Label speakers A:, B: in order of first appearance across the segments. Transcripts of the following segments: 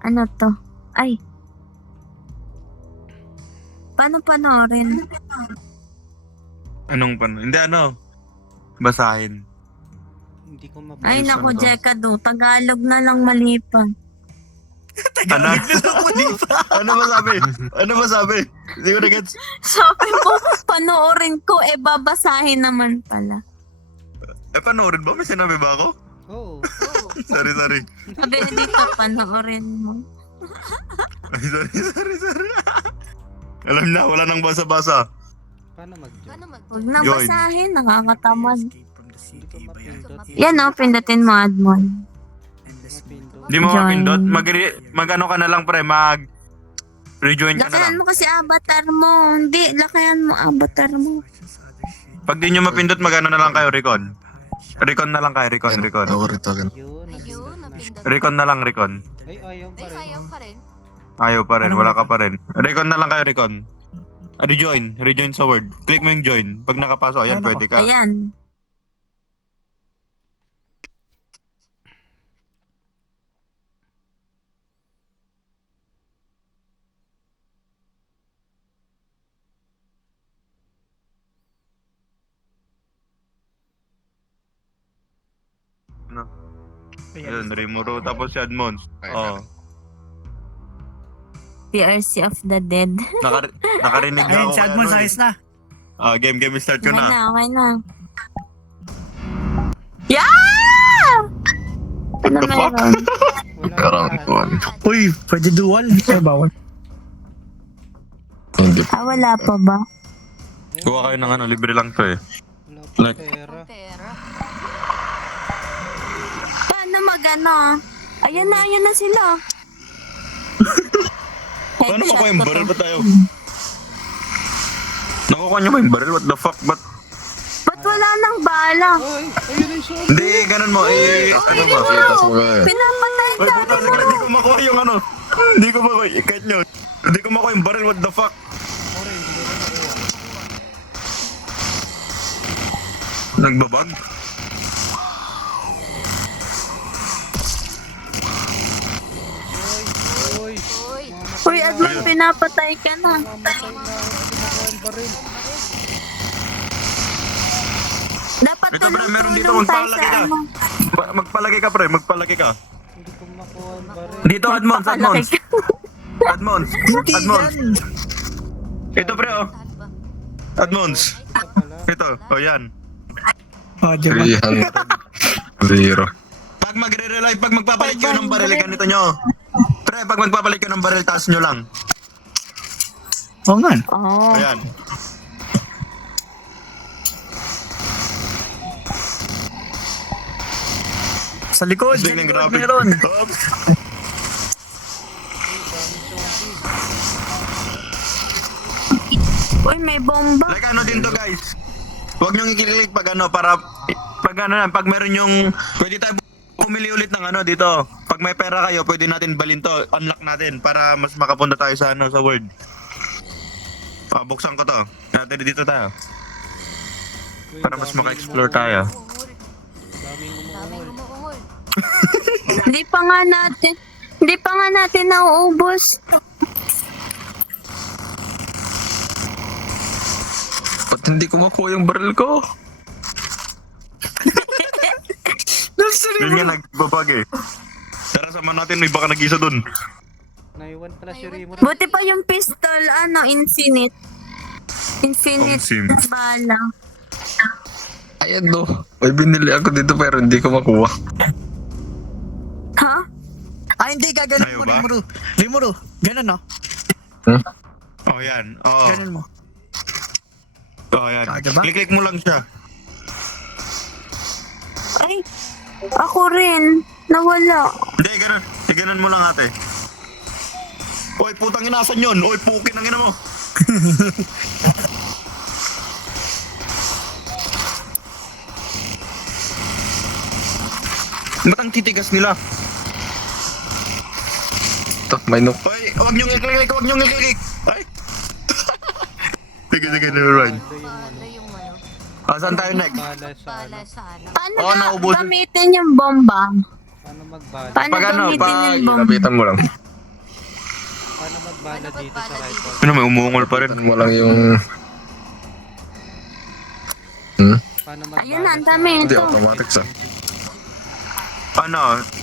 A: Ano to? Ay. Paano panoorin?
B: Anong Hindi basahin.
C: Hindi ko mabasa.
A: Ay,
B: Ayos,
A: naku,
B: ano to?
A: Jekadu. Tagalog na lang mali pa.
B: Ano? Ano ba sabi? Ano ba sabi? Hindi ko na-gets.
A: Sabi mo, panoorin ko, babasahin naman pala.
B: Panoorin ba? May sinabi ba ako?
C: Oo.
B: Sorry.
A: Sabi dito, panoorin mo.
B: Ay, sorry. Alam na, wala nang basa-basa.
C: Paano mag-join?
A: Huwag na
B: Join.
A: basahin, nakakatamad.
C: Hindi ko mapindot.
A: Yan o, pindutin mo, Admon.
C: Mapindot.
B: Hindi mo
A: Join.
B: mapindot. Mag-ano ka na lang pre, rejoin ka na lang.
A: Lakayan mo kasi avatar mo. Hindi, lakayan mo avatar mo.
B: Pag di nyo mapindot, mag-ano na lang kayo, Recon. Recon na lang kayo, Recon.
D: Ako rito.
C: Yun.
B: Recon na lang, Recon.
C: Ay, ayaw pa rin.
B: Ayaw pa rin, wala ka pa rin. Recon na lang kayo, Recon. Rejoin sa word. Click mo yung join. Pag nakapasok, ayan, pwede ka.
A: Ayan.
B: Ayun, Rimuro, tapos si Admons. Oo.
A: PRC of the Dead.
B: Nakarinig na
E: Ayun,
B: ako.
E: si Admon sa ayos na.
B: Game, start ko
A: Okay
B: na.
A: na, okay na. Yeah! Ano
B: The fuck?
A: meron?
D: Karang kuhan.
E: Uy, pwede dual. Ay, bawal.
D: Hindi.
A: Wala pa ba?
B: Kuha kayo ng libre lang to eh.
C: Wala
B: Like-
C: pa pera.
A: Paano magano? Ayan na sila.
B: Paano
A: Headshot
B: makuha yung
A: ko
B: barrel
A: to.
B: ba tayo? Nakukuha nyo ba yung barrel? What the fuck? Ba't?
A: Ba't wala nang bala?
C: Ay, ayun yung shot.
B: Hindi, ganun mo. Ano ba?
D: Tapos mo ka eh.
A: Pinapatay
B: Ay, puta, sige, hindi ko makuha yung Hindi ko makuha. Kahit nyo. Hindi ko makuha yung barrel. What the fuck?
C: Sorry, hindi ko nakuha.
B: Nagbabag?
C: Uy.
A: Uy, Admon, pinapatay ka na.
C: Mamatay na ako. Hindi makuha yung baril.
A: Dapat
B: Ito, pre, meron dito.
A: tulong tayo
B: Magpalaki
A: sa
B: ka.
A: ano.
B: Magpalaki ka, pre. Magpalaki ka.
C: Hindi ko makuha yung baril.
B: Dito, Admons.
A: Magpapalaki ka.
B: Admons. Ito, pre, oh. Admons.
C: Ito pala.
B: Ito. Oh, yan.
E: Oh, diba?
D: 300. Zero.
B: Pag magre-relive, pag magpapalit kayo ng baril, ganito nyo. Pre, pag magpapalit kayo ng baril, taas nyo lang.
E: Oo nga.
A: Oh.
B: Ayan.
E: Sa likod. Sa
B: Tingnan,
E: likod
B: grabe.
E: meron.
B: Oops.
A: Uy, may bomba.
B: Like ano din to, guys. Huwag nyo i-click pag pag meron yung, pwede tayo pumili ulit ng dito. Pag may pera kayo, pwede natin balin to, unlock natin para mas makapunta tayo sa sa word. Buksan ko to. Natin dito tayo.
C: Uy,
B: Para mas
C: daming
B: maka-explore
C: umuungol.
B: tayo.
C: Daming umuungol.
A: Hindi pa nga natin nauubos.
D: Ba't hindi ko makuha yung baril ko?
B: Yun nga nagbabag eh. Tara, sama natin, may baka nag-isa dun.
C: Naiwan pala si Rimo.
A: Buti pa yung pistol, infinite. Infinite
B: Sim.
A: bala.
D: Ayan no. May binili ako dito pero hindi ko makuha.
A: Ha?
E: Ah, hindi. Gaganon
B: Ayaw
E: mo,
B: ba?
E: Rimuro. Rimuro. Ganon, no?
B: Oh, yan. Oh.
E: Ganon mo.
B: Oh, yan.
E: Diba?
B: Click mo lang siya.
A: Ay, ako rin. Nawala.
B: Hindi, ganun. Ganun mo lang ate. Oy, putang inasan yun. Oy, pukin ang ina mo. Ba't ang titigas nila?
D: Ito, may nuk.
B: Oy, huwag niyong i-click, huwag niyong i-click. Ay. Sige, never mind. Saan tayo next?
C: Bala sa ano.
A: Paano
B: Oo,
A: na
B: naubos.
A: gamitin yung bomba?
C: Paano magbala?
A: Paano
B: Pag ano,
A: gamitin yung bomba?
D: Lapitan mo lang.
C: bala dito sa rifle?
B: Ano, may umungol pa rin.
D: Mo lang yung...
C: Paano magbala
A: Ayun na, ang
C: sa-
A: dami.
D: Hindi,
A: Ito.
D: automatic sa.
B: Ano?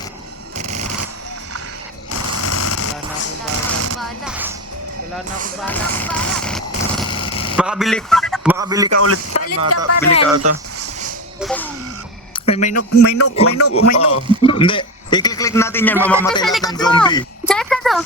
C: Wala na akong bala. Wala na akong bala.
B: Baka bili ka ulit.
A: Palit
B: Ano,
A: ka
B: ata,
A: pa
B: bili ka
A: rin.
B: ata.
E: May nok, may nok, may nok, may
B: Oo.
E: nok.
B: Hindi. I-click natin yan, mamamatay
A: Sa
B: lahat
A: likod
B: ng
A: mo.
B: zombie.
A: Diyan ka to.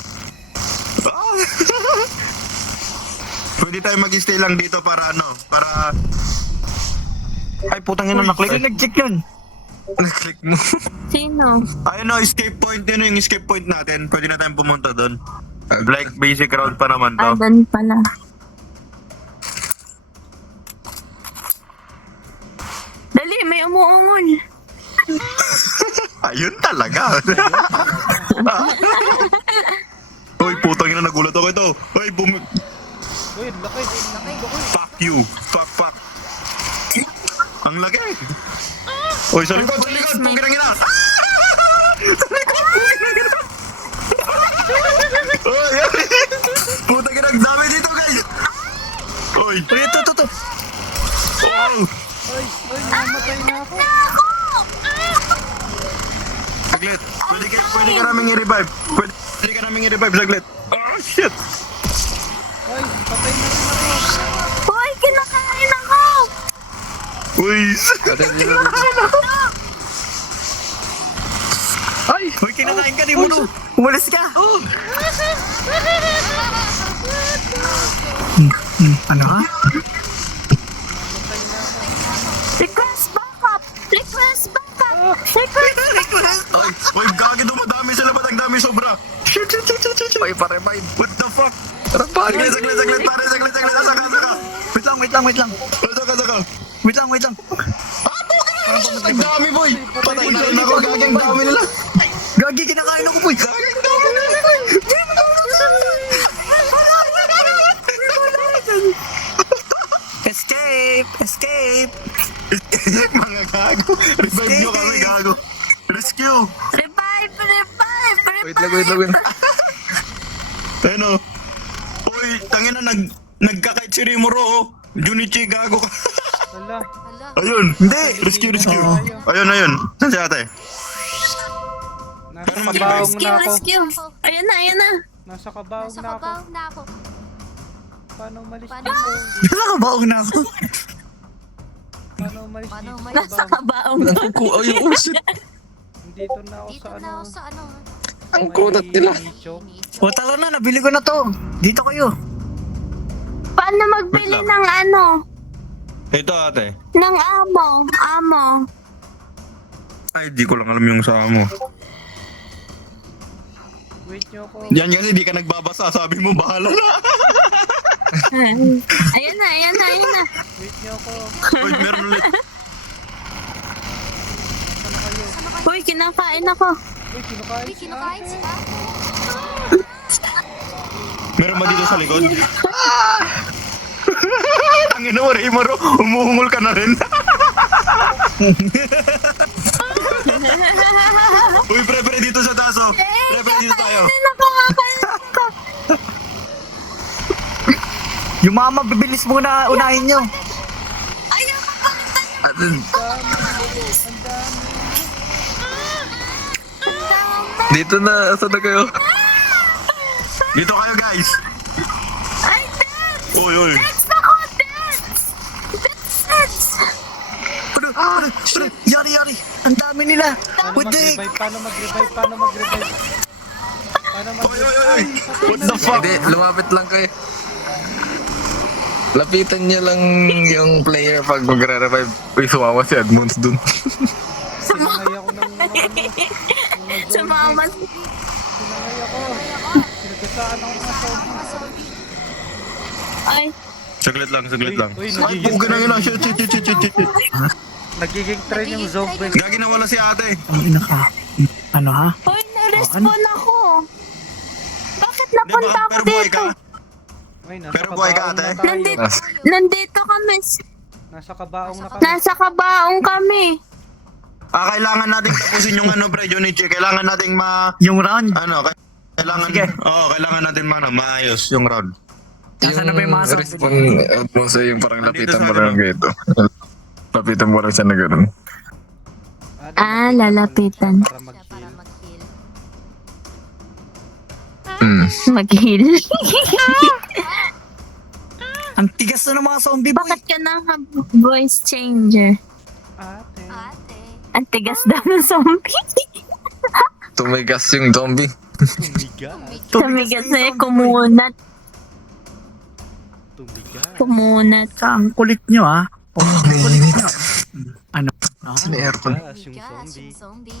B: Pwede tayo mag-stay lang dito para ano, para... Ay, putang ina,
E: Sino
B: naklik.
E: nag-check yun?
D: Click mo.
A: Sino?
B: Ayun no, escape point yun yung escape point natin. Pwede na tayong pumunta doon. Like, basic round pa naman to.
A: Doon pala. Dali, may umuungol.
B: Ayun talaga. Uy, putang ina, nagulat ako ito. Uy,
C: Uy, laki.
B: fuck you. Fuck. Ang laki. Uy, sa likod, putang ina. Uy, putang ina, ang dami dito, guys. Uy,
E: Uy, ito.
B: wow.
C: Uy, namatay na ako.
B: Saglit, pwede ka naming i-revive. Pwede ka naming i-revive, saglit. Oh, shit.
C: Uy, patay na rin ako.
A: Hoy, kinakain ako!
B: Uy,
E: Ay! Uy, kinakain ka ni Muno. Umalis ka. Ano ha?
A: Request backup! Request backup! Request
B: Ay, uy, gagi, dumadami sila. Ba't ang dami sobra? Shit.
D: Ay, pa-revive.
B: What the fuck?
D: Rapay.
B: Saglit, pare, saglit. Saka.
E: Wait lang.
B: Saka.
E: Wait lang.
B: Ang dami, boy. Patay na rin ako, gagi, ang dami nila.
E: Gagi, kinakain ako, boy.
B: Ang dami nila, boy.
E: Escape.
B: Mga gago. Revive nyo kami, gago. Rescue.
A: Revive!
D: Wait lang.
B: Ayun o. Uy, tangina, nagkakait si Rimuro, oh. Junichi, gago ka.
C: Hala.
B: Ayun.
E: Hindi.
B: Rescue. Ayun. Saan si ate?
C: Nasa
B: Paano
C: kabaong
A: Rescue,
C: na ako.
A: rescue! Ayan na.
C: Nasa kabaong na ako. Paano umalis
F: Paano
C: dito?
E: Nakakabaong na ako.
C: Paano umalis dito?
A: Nasa kabaong.
D: Walang kuku. Ay, oh, shit.
C: Dito na ako
F: Dito
C: sa
F: na
C: ano.
F: ako sa ano.
D: Ang kunat nila.
C: nicho.
E: O, tala na. Nabili ko na to. Dito kayo.
A: Paano magbili
B: Wait lang.
A: ng ano?
B: Ito, ate.
A: Ng amo.
B: Ay, di ko lang alam yung sa mo.
C: Wait nyo ako.
B: Yan kasi di ka nagbabasa. Sabi mo, bahala na.
A: Ayan na.
C: Wait nyo ako.
B: Uy, meron ulit.
A: Uy, kinakain ako.
C: Uy, kinakain
F: Uy,
C: si
F: kinakain
C: ate.
F: sila.
B: Meron ba dito sa likod? Ang ina mo, Rimuro. Umuhungol ka na rin. Uy, pre, dito sa taso. Pre, dito tayo.
A: Nakakain ako.
E: Yung mama, bibilis muna. Unahin nyo.
A: Ayaw ko palitan
D: Dito na. Saan na kayo?
B: Dito kayo, guys.
A: Ay, Dance!
B: Uy.
A: Dance ako, Dance! Dance!
E: Ano? Yari. Ang dami nila.
C: Paano
E: Putik.
C: mag-revive? Paano mag-revive?
B: Uy. What the fuck?
D: Hindi, lumapit lang kayo. Lapitan niya lang yung player pag magre-revive. Uy, sumama si Edmonds dun.
C: Sinangay ako ng mga
A: Sumama.
C: Sinangay ako. Sinagasaan ako ng zombie.
A: Ay,
B: Saglit lang.
C: Uy,
B: Ay, puga na yun. Shit.
C: Nagiging trend yung zombie.
B: Gagi nawala si ate.
E: Ang ina ka. Ano ha?
A: hoy, na-respawn ako. Bakit napunta ako
B: Pero buhay
A: dito?
B: ka.
C: Uy, nasa
B: Pero buhay ka,
C: kabaong na
B: ate?
C: tayo.
A: Nandito kami.
C: Nasa kabaong na kami.
A: Nasa kabaong kami.
B: Kailangan nating tapusin yung ano, pre, Junichi. Kailangan nating
E: Yung round.
B: Kailangan,
E: Sige.
B: kailangan natin maayos yung round.
E: Nasaan na ba yung mga zombie?
D: respawn out mo sa yung parang
B: Nandito
D: lapitan
B: sa
D: mo
B: akin,
D: lang ganito. Lapitan mo lang siya na gano'n.
A: lalapitan.
C: Para mag-heal.
A: Mag-heal.
E: Ang tigas na ng mga zombie boy.
A: Bakit ka na voice changer?
C: Ate.
A: Ang tigas daw ng zombie.
D: Tumigas yung zombie.
C: Tumigas.
A: Tumigas na eh, kumunat.
C: Tumigas.
A: Kumunat.
E: Ang kulit nyo ha. Ang kulit nyo. Ano?
D: Saan yung aircon?
C: Tumigas yung zombie.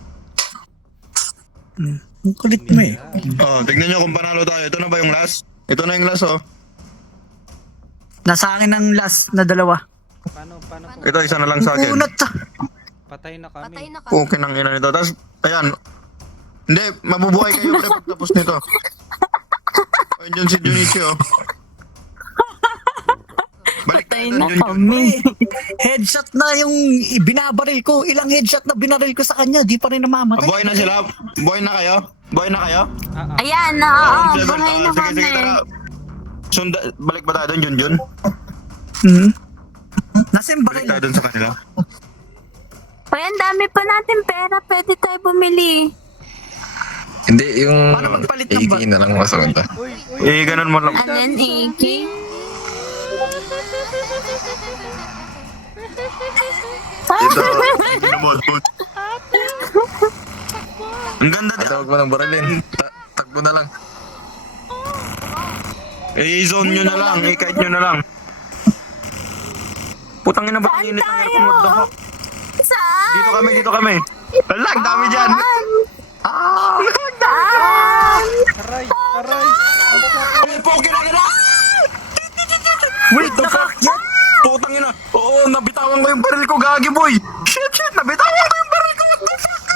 E: Ang kulit mo eh.
B: Tignan nyo kung panalo tayo. Ito na ba yung last? Ito na yung last,
E: Nasa akin ang last na dalawa.
C: Paano po?
B: Ito, isa na lang sa akin.
E: Kunat ta.
C: Patay na kami.
B: Okay nang ina nito. Tapos, ayan. Hindi, mabubuhay kayo pre pag tapos nito. Ayun dyan si Junichi, Balik
A: Patay
B: tayo
A: na
B: dun, Jun.
A: kami.
E: Headshot na yung binabaril ko. Ilang headshot na binaril ko sa kanya. Di pa rin namamatay.
B: Buhay na sila. Buhay na kayo. Buhay na kayo.
A: Ayan, oo,
B: Seven.
A: buhay na
B: Sige,
A: kami.
B: sige, tara. Balik ba tayo dun, Jun?
E: Hmm? Nasa yung
B: Balik
E: baril.
B: tayo dun sa kanila.
A: Uy, ang dami pa natin pera. Pwede tayo bumili.
D: Hindi, yung
E: Paano magpalit ng
D: AK na lang masakanta.
B: Ganun mo lang.
A: Ano yan, Iki?
B: Ito. Ang ganda
D: At
B: din.
D: tawag mo ng baralin. Takbo na lang.
B: I-zone nyo na lang. I-kite nyo na lang. Putang ina ba ang init ng aircon? What the fuck?
A: Saan?
B: Dito kami, dito kami. Ala, ang dami dyan.
A: Saan?
C: Aray! Aray!
B: Pogi na gana!
E: Wait, nakakyat.
B: Putang ina. Oo, nabitawan ko yung baril ko, gagi boy. Shit, nabitawan ko yung baril ko. What the fuck?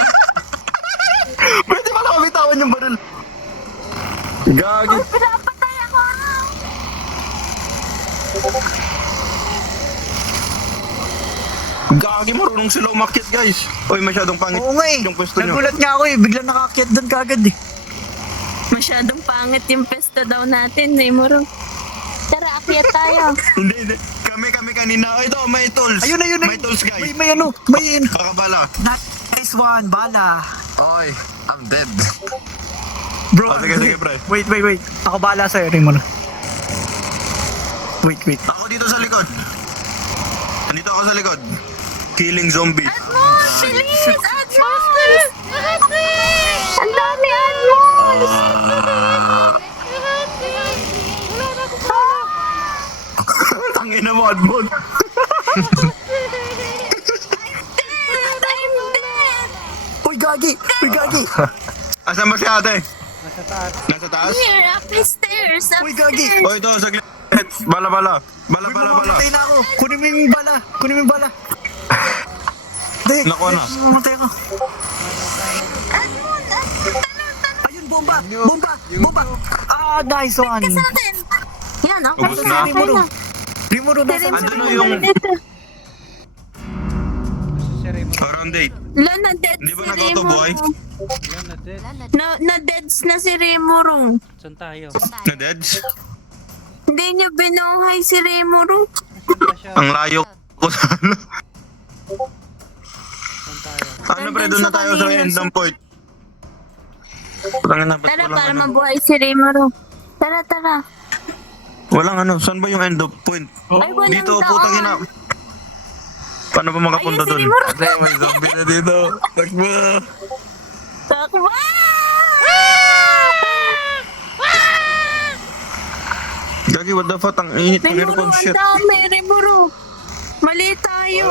B: Pwede pala mabitawan yung baril. Gagi.
A: Pinapatay ako.
B: Gagi, marunong sila umakyat, guys. Uy, masyadong pangit
E: Oo nga eh.
B: yung pwesto nyo.
E: Nagulat nga ako eh. Biglang nakakyat doon kagad eh.
A: Masyadong pangit yung pesto daw natin, eh, Muro. Tara, akyat tayo.
B: Hindi. Kami kanina. Oh, ito, may tools.
E: Ayun,
B: May tools, guys.
E: May ano. May
B: Kakabala.
E: nice one. Bala.
D: Oy, I'm dead.
E: Bro.
B: Sige, pre.
E: Wait. Ako bala sa'yo. Ring mo na. Wait.
B: Ako dito sa likod. Nandito ako sa likod. Killing zombies.
A: Admos! Bilis! Admos! Ang dami, Admos!
B: Tangina mo, Admon.
A: I'm dead!
E: Uy, gagi.
B: Asan ba si ate?
C: Nasa taas.
B: Nasa taas?
A: Here, upstairs!
E: Uy, gagi.
B: O ito, saglit. Bala.
E: Mamatay na ako. Kunin mo yung bala. Dek,
B: Naku, ano?
E: mamatay ako.
A: Admon!
E: Ayun, bomba. Nice one.
A: Sa atin! Yan, okay.
B: Ubus na?
E: Rimuro na sa
B: Andun na yung
C: Si Raymond.
B: around date.
A: Lo, na-dead
B: Hindi ba
A: si
B: nagauto-buhay?
A: Rimurong.
C: Wala na dead.
A: Na-deads na si Rimurong.
C: Saan tayo?
B: Na deads?
A: Hindi niya binuhay si Rimurong.
C: Saan ba siya?
B: Ang layo ko sa ano.
C: Saan tayo?
B: Ano pre, doon na tayo sa end ng point. Walang ba't
A: Tara,
B: walang
A: para
B: ano?
A: mabuhay si Rimurong. Tara.
B: Walang ano, saan ba yung end of point?
A: Ay, walang
B: Dito,
A: daan.
B: putang ina. Paano ba makapunta
A: Ayun si
B: doon?
A: Rimurong.
D: Ate, may zombie na dito. Takbo.
A: Takbo!
B: Gagi, what the fuck? Ang init ng
A: Rimuro,
B: aircon,
A: ang
B: shit.
A: dami, Rimuro. Mali tayo.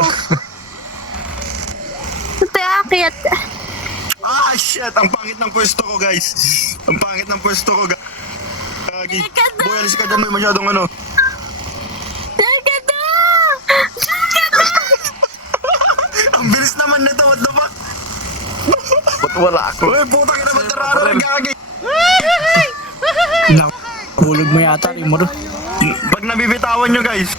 A: Ito, akyat.
B: Ah, shit! Ang pangit ng pwesto ko, guys. Ang pangit ng pwesto ko, Gagi.
A: Teka na.
B: Boy, alis ka dyan, may masyadong ano.
A: Teka na!
B: Ang bilis naman nito, what the fuck?
D: Ba't wala ako?
B: Uy, putang ina, ba't nararamig, Gagi?
E: Hulog mo yata, Rimuro.
B: Pag nabibitawan nyo, guys.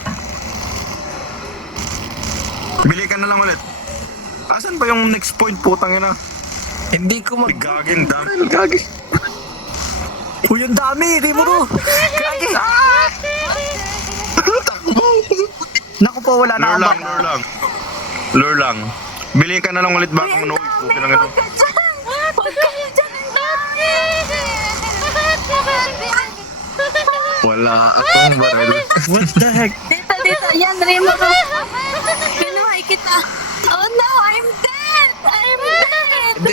B: Bili ka na lang ulit. Asan ba yung next point, putang ina?
D: Hindi ko mag...
B: Gaging dami.
D: Gagi.
E: Uy, ang dami, Rimuru. Gagi. Naku po, wala na
B: Lure lang,
E: akong
B: lure lang. Lure lang. Bilhin ka na lang ulit bakang no. Okay lang ito.
A: Huwag ka dyan. Ang dami.
D: Wala akong baril.
E: What the heck?
A: Dito. Yan, Rimuru. Pinuhay kita. Oh no, I'm dead. I'm dead.
D: Hindi.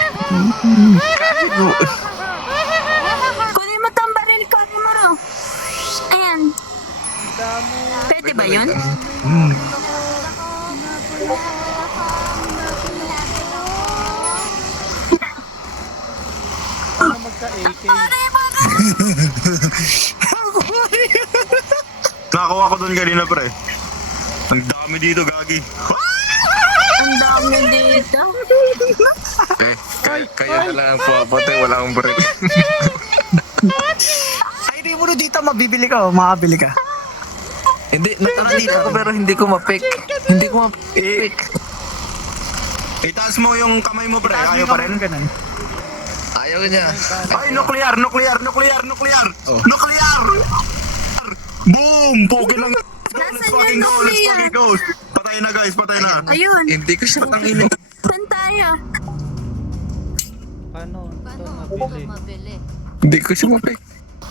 A: Kunin mo tong baril ko, Rimuru. Ayan. Pwede ba yun?
C: Ano magka-AK?
B: Nakakuha ko doon kanina pre. Ang dami dito, Gagi.
A: Ang dami dito.
D: Kaya na lang ang puwapatay. Wala akong baril.
E: Ay, Rimuru, dito mabibili ka, makabili ka.
D: Hindi, nakarandito ako pero hindi ko ma-pick. Hindi ko ma-pick.
B: Itaas mo yung kamay mo pre. Ayaw pa rin.
E: Ganun.
D: Ayaw niya.
B: Ay, nuclear.
D: Oh.
B: Nuclear! Boom! Pogi lang.
A: Nasaan
B: Let's fucking
A: yung
B: go. Let's
A: nuclear?
B: fucking go. Patay na guys, patay na.
A: Ayun.
D: Hindi ko siya
B: Patang ina.
A: Saan tayo?
C: Paano ito mabili?
D: Hindi ko siya ma-pick.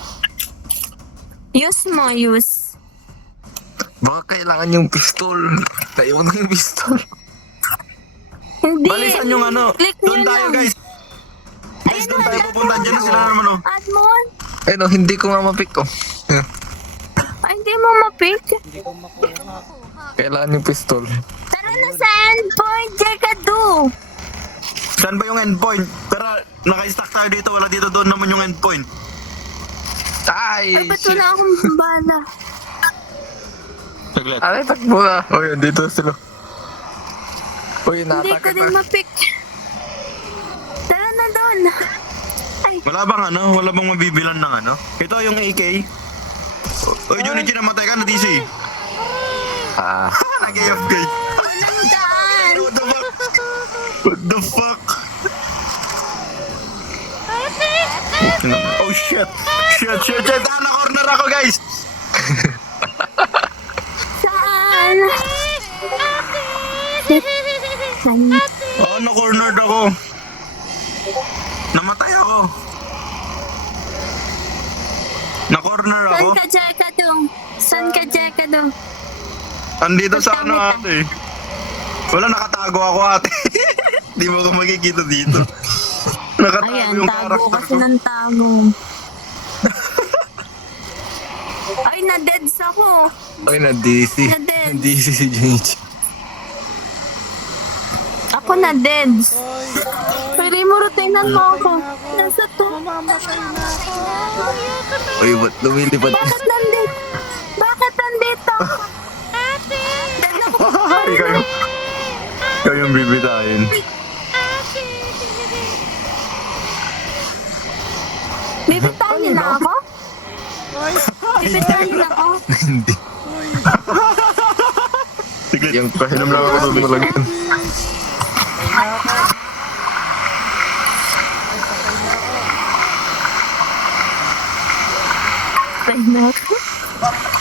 A: Use.
D: Baka kailangan yung pistol. Tayo na yung pistol.
A: Hindi.
B: Balisan yung ano.
A: Click
B: Doon
A: nyo
B: tayo
A: lang.
B: guys. Guys, doon tayo pupunta. Diyan na sila naman oh.
A: Add mo on.
D: Eh no, hindi ko nga ma-pick ko.
A: Ay, hindi mo ma-pick.
C: Hindi ko makuha.
D: Kailangan yung pistol.
A: Tara na sa endpoint, Jekadu.
B: Saan ba yung endpoint? Tara, naka-stack tayo dito. Wala dito doon naman yung endpoint.
A: Ay,
D: Ay,
A: ba't
D: shit.
A: wala akong bala?
B: Saglit.
D: Ay, takbo ka. Oh, yun, dito sila. Uy,
A: Hindi ko
D: natake
A: din
D: na.
A: ma-pick. Tara na doon. Ay,
B: Wala bang mabibilan ng ano? Ito yung AK. Uy, Junichi, namatay ka na DC.
D: Ah,
B: Nag-AFK.
A: walang daan.
B: What the fuck? What the fuck? Oh shit. Shit. Ah, na-corner ako guys.
A: Saan?
B: Oh, na-cornered ako. Namatay ako. Na-corner ako.
A: Saan ka, Jekadu?
B: Andito sa ano ate. Wala, nakatago ako ate. Di mo ako makikita dito. Nakatago
A: Ayan,
B: yung
A: tago
B: character
A: kasi
B: ko.
A: ng tago. Ay, na-deads ako.
D: Uy, na-DC.
A: Na-deads.
D: Na-DC si Junichi.
A: Ako na-deads. Pwede mo rutinan mo ako. Nasa to.
C: Mamamatay na ako.
D: Uy, ba't lumilipad?
A: Bakit nandito? Bakit nandito? Dead ako.
B: Ikaw yung bibitayin.
A: Bibitayin na ako? Bibitayin ako?
D: Hindi.
B: Sige,
D: Yung
B: inom lang ako tubig.
D: Malagyan.
A: Patay na ako.